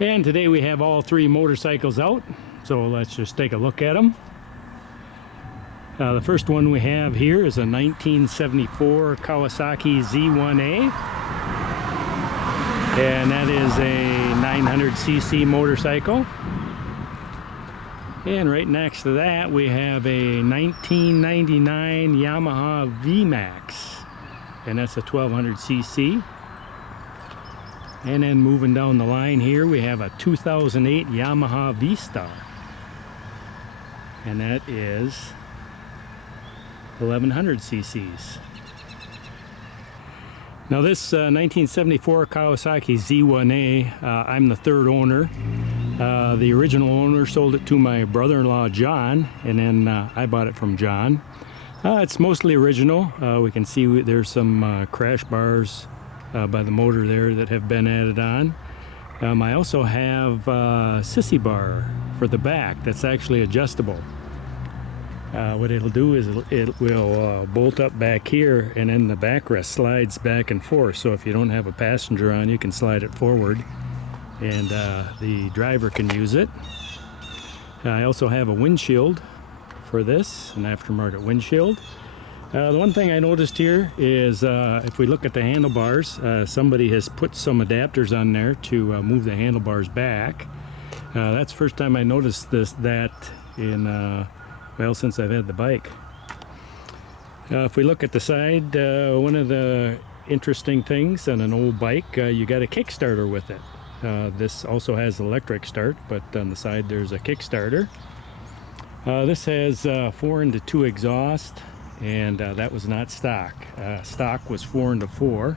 And today we have all three motorcycles out, so let's just take a look at them. The first one we have here is a 1974 Kawasaki Z1A, and that is a 900cc motorcycle. And right next to that we have a 1999 Yamaha VMAX, and that's a 1200cc. And then moving down the line here we have a 2008 Yamaha V-Star, and that is 1100 cc's. Now this 1974 Kawasaki Z1A, I'm the third owner. The original owner sold it to my brother-in-law John, and then I bought it from John. It's mostly original. We can see there's some crash bars by the motor there that have been added on. I also have a sissy bar for the back that's actually adjustable. What it'll do is it will bolt up back here, and then the backrest slides back and forth, so if you don't have a passenger on, you can slide it forward and the driver can use it. I also have a windshield for this, an aftermarket windshield. The one thing I noticed here is if we look at the handlebars, somebody has put some adapters on there to move the handlebars back. That's the first time I noticed that in well, since I've had the bike. If we look at the side, one of the interesting things on an old bike, you got a Kickstarter with it. This also has electric start, but on the side there's a Kickstarter. This has 4-into-2 exhaust, and that was not stock. Stock was 4-into-4.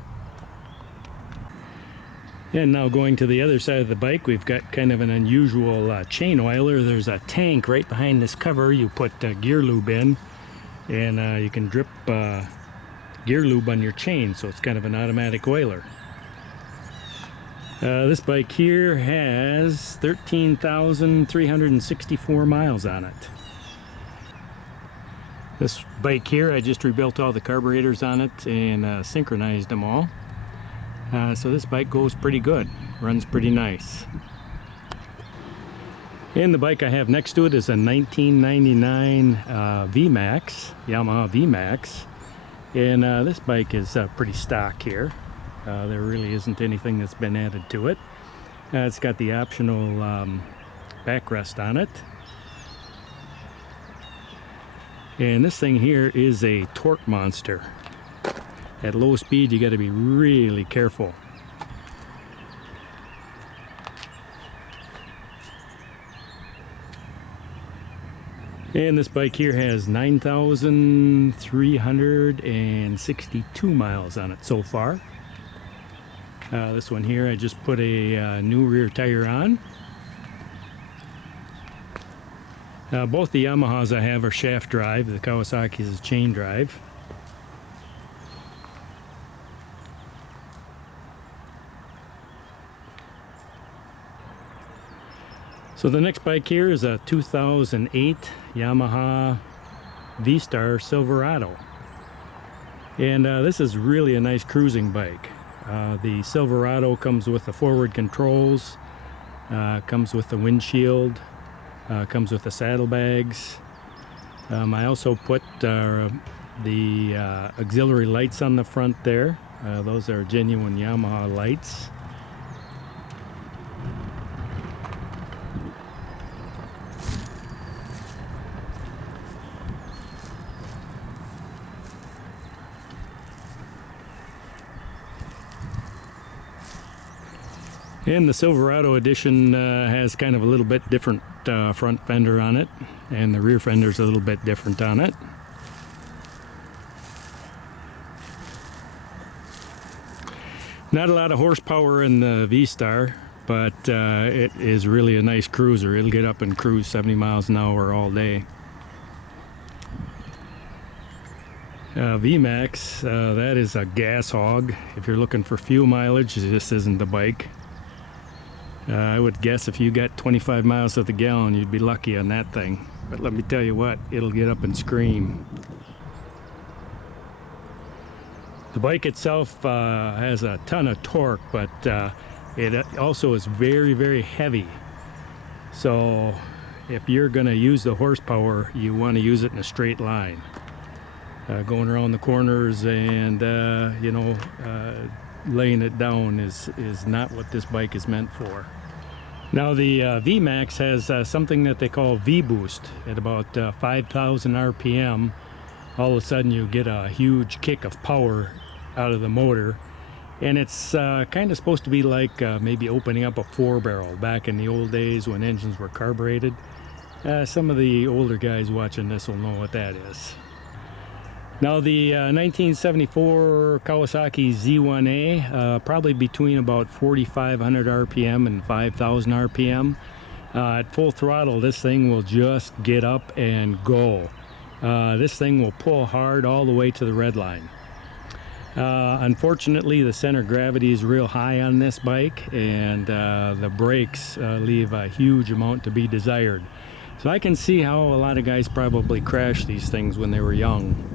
And now going to the other side of the bike, we've got kind of an unusual chain oiler. There's a tank right behind this cover. You put gear lube in, and you can drip gear lube on your chain, so it's kind of an automatic oiler. This bike here has 13,364 miles on it. This bike here, I just rebuilt all the carburetors on it and synchronized them all. So this bike goes pretty good, runs pretty nice. And the bike I have next to it is a 1999 VMAX, Yamaha VMAX. And this bike is pretty stock here. There really isn't anything that's been added to it. It's got the optional backrest on it. And this thing here is a torque monster. At low speed, you got to be really careful. And this bike here has 9,362 miles on it so far. This one here, I just put a new rear tire on. Both the Yamahas I have are shaft drive. The Kawasaki is chain drive. So the next bike here is a 2008 Yamaha V-Star Silverado. And this is really a nice cruising bike. The Silverado comes with the forward controls, comes with the windshield, comes with the saddlebags. I also put the auxiliary lights on the front there. Those are genuine Yamaha lights. And the Silverado edition has kind of a little bit different front fender on it, and the rear fender's a little bit different on it. Not a lot of horsepower in the V-Star, but it is really a nice cruiser. It'll get up and cruise 70 miles an hour all day. VMAX, that is a gas hog. If you're looking for fuel mileage, this isn't the bike. I would guess if you got 25 miles to the gallon, you'd be lucky on that thing. But let me tell you what, it'll get up and scream. The bike itself has a ton of torque, but It also is very, very heavy. So if you're going to use the horsepower, you want to use it in a straight line. Going around the corners and laying it down is not what this bike is meant for. Now the VMAX has something that they call V-Boost. At about 5,000 RPM, all of a sudden you get a huge kick of power out of the motor. And it's kind of supposed to be like maybe opening up a 4-barrel back in the old days when engines were carbureted. Some of the older guys watching this will know what that is. Now the 1974 Kawasaki Z1A, probably between about 4,500 RPM and 5,000 RPM. At full throttle, this thing will just get up and go. This thing will pull hard all the way to the red line. Unfortunately, the center of gravity is real high on this bike, and the brakes leave a huge amount to be desired. So I can see how a lot of guys probably crashed these things when they were young.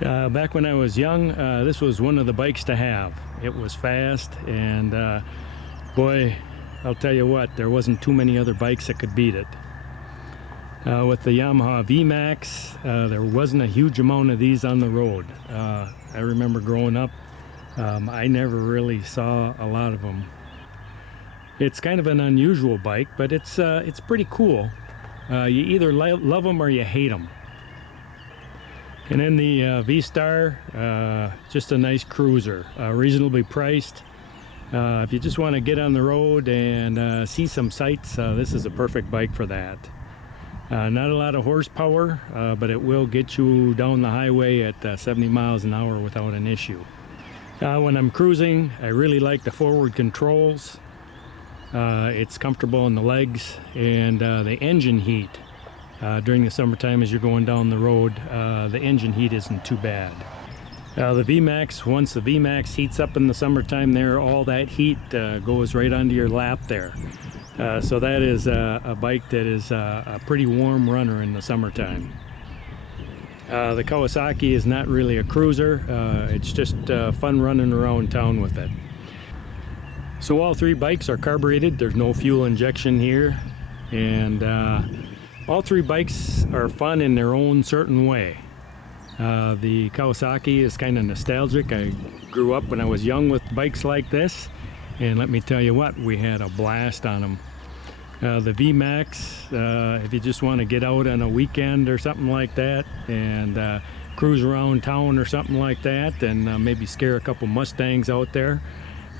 Back when I was young, this was one of the bikes to have. It was fast, and boy, I'll tell you what, there wasn't too many other bikes that could beat it. With the Yamaha VMAX, there wasn't a huge amount of these on the road. I remember growing up, I never really saw a lot of them. It's kind of an unusual bike, but it's pretty cool. You either love them or you hate them. And then the V-Star, just a nice cruiser, reasonably priced. If you just want to get on the road and see some sights, this is a perfect bike for that. Not a lot of horsepower, but it will get you down the highway at 70 miles an hour without an issue. When I'm cruising, I really like the forward controls. It's comfortable in the legs, and the engine heat. During the summertime as you're going down the road, the engine heat isn't too bad. The VMAX, once the VMAX heats up in the summertime there, all that heat goes right onto your lap there. So that is a bike that is a pretty warm runner in the summertime. The Kawasaki is not really a cruiser, it's just fun running around town with it. So all three bikes are carbureted, there's no fuel injection here, and all three bikes are fun in their own certain way. The Kawasaki is kind of nostalgic. I grew up when I was young with bikes like this, and let me tell you what, we had a blast on them. The VMAX, if you just want to get out on a weekend or something like that and cruise around town or something like that, and maybe scare a couple Mustangs out there,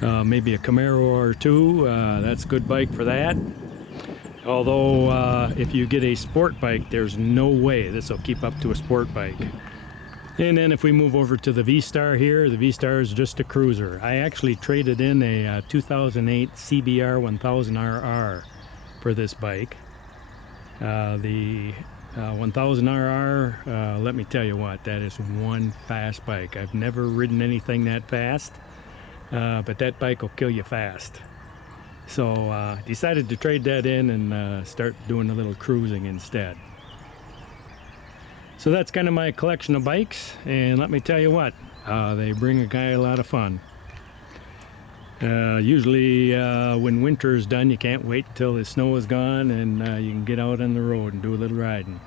maybe a Camaro or two, that's a good bike for that. Although if you get a sport bike, there's no way this will keep up to a sport bike. And then if we move over to the V-Star here, the V-Star is just a cruiser. I actually traded in a 2008 CBR 1000RR for this bike. The 1000RR, let me tell you what, that is one fast bike. I've never ridden anything that fast, but that bike will kill you fast. So decided to trade that in and start doing a little cruising instead. So that's kind of my collection of bikes, and let me tell you what, they bring a guy a lot of fun. Usually when winter is done, you can't wait till the snow is gone and you can get out on the road and do a little riding.